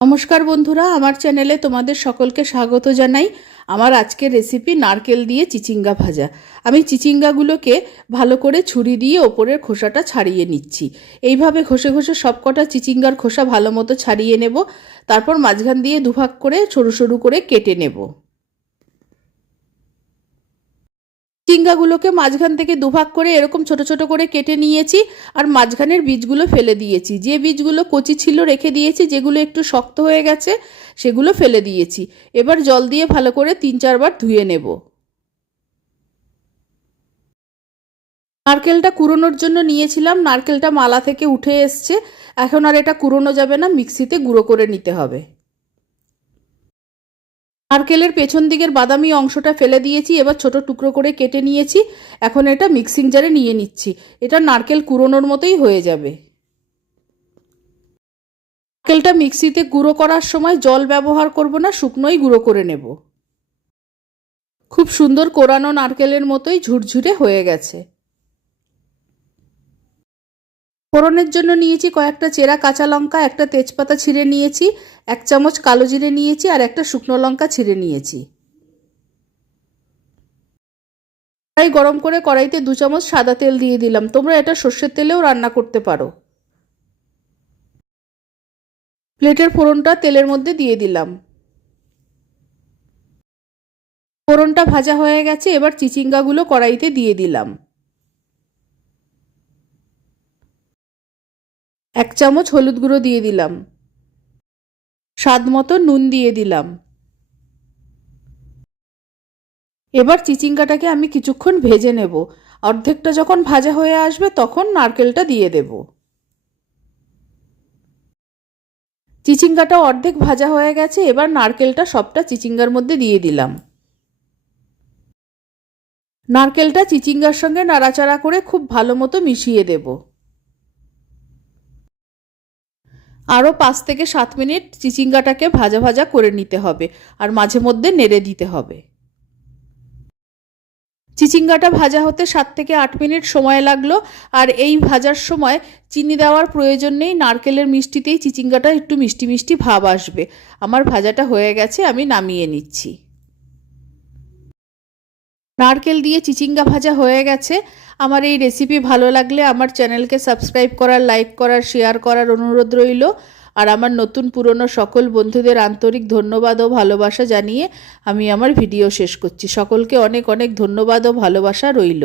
নমস্কার বন্ধুরা, আমার চ্যানেলে তোমাদের সকলকে স্বাগত জানাই। আমার আজকের রেসিপি নারকেল দিয়ে চিচিঙ্গা ভাজা। আমি চিচিঙ্গাগুলোকে ভালো করে ছুরি দিয়ে ওপরের খোসাটা ছাড়িয়ে নিচ্ছি। এইভাবে ঘষে ঘষে সবকটা চিচিঙ্গার খোসা ভালো মতো ছাড়িয়ে নেব। তারপর মাঝখান দিয়ে দুভাগ করে সরু সরু করে কেটে নেব। চিঙ্গাগুলোকে মাঝখান থেকে দুভাগ করে এরকম ছোট ছোট করে কেটে নিয়েছি আর মাঝখানের বীজগুলো ফেলে দিয়েছি। যে বীজগুলো কচি ছিল রেখে দিয়েছি, যেগুলো একটু শক্ত হয়ে গেছে, সেগুলো ফেলে দিয়েছি। এবার জল দিয়ে ভালো করে তিন চারবার ধুয়ে নেব। নারকেলটা কুড়োনোর জন্য নিয়েছিলাম। নারকেলটা মালা থেকে উঠে এসছে। এখন আর এটা কুড়োনো যাবে না, মিক্সিতে গুঁড়ো করে নিতে হবে। নারকেলের পেছন দিকের বাদামি অংশটা ফেলে দিয়েছি, এবার ছোট টুকরো করে কেটে নিয়েছি। এখন এটা মিক্সিং জারে নিয়ে নিচ্ছি। এটা নারকেল কুড়োনোর মতোই হয়ে যাবে। নারকেলটা মিক্সিতে গুঁড়ো করার সময় জল ব্যবহার করব না, শুকনোই গুঁড়ো করে নেব। খুব সুন্দর কোরানো নারকেলের মতোই ঝুরঝুরে হয়ে গেছে। ফোড়নের জন্য নিয়েছি কয়েকটা চেরা কাঁচা লঙ্কা, একটা তেজপাতা ছিঁড়ে নিয়েছি, এক চামচ কালো জিরে নিয়েছি আর একটা শুকনো লঙ্কা ছিঁড়ে নিয়েছি। কড়াই গরম করে কড়াইতে দু চামচ সাদা তেল দিয়ে দিলাম। তোমরা এটা সর্ষের তেলেও রান্না করতে পারো। প্লেটের ফোড়নটা তেলের মধ্যে দিয়ে দিলাম। ফোড়নটা ভাজা হয়ে গেছে, এবার চিচিঙ্গাগুলো কড়াইতে দিয়ে দিলাম। এক চামচ হলুদ গুঁড়ো দিয়ে দিলাম। স্বাদ মতো নুন দিয়ে দিলাম। এবার চিচিঙ্গাটাকে আমি কিছুক্ষণ ভেজে নেব। অর্ধেকটা যখন ভাজা হয়ে আসবে, তখন নারকেলটা দিয়ে দেব। চিচিঙ্গাটা অর্ধেক ভাজা হয়ে গেছে, এবার নারকেলটা সবটা চিচিঙ্গার মধ্যে দিয়ে দিলাম। নারকেলটা চিচিঙ্গার সঙ্গে নাড়াচাড়া করে খুব ভালো মতো মিশিয়ে দেবো। আরও পাঁচ থেকে সাত মিনিট চিচিঙ্গাটাকে ভাজা ভাজা করে নিতে হবে আর মাঝে মধ্যে নেড়ে দিতে হবে। চিচিঙ্গাটা ভাজা হতে সাত থেকে আট মিনিট সময় লাগল আর এই ভাজার সময় চিনি দেওয়ার প্রয়োজন নেই, নারকেলের মিষ্টিতেই চিচিঙ্গাটা একটু মিষ্টি মিষ্টি ভাব আসবে। আমার ভাজাটা হয়ে গেছে, আমি নামিয়ে নিচ্ছি। নারকেল দিয়ে চিচিঙ্গা ভাজা হয়ে গেছে। আমার এই রেসিপি ভালো লাগলে আমার চ্যানেলকে সাবস্ক্রাইব করার লাইক করার শেয়ার করার অনুরোধ রইল। আর আমার নতুন পুরনো সকল বন্ধুদের আন্তরিক ধন্যবাদ ও ভালোবাসা জানিয়ে আমি আমার ভিডিও শেষ করছি। সকলকে অনেক অনেক ধন্যবাদ ও ভালোবাসা রইল।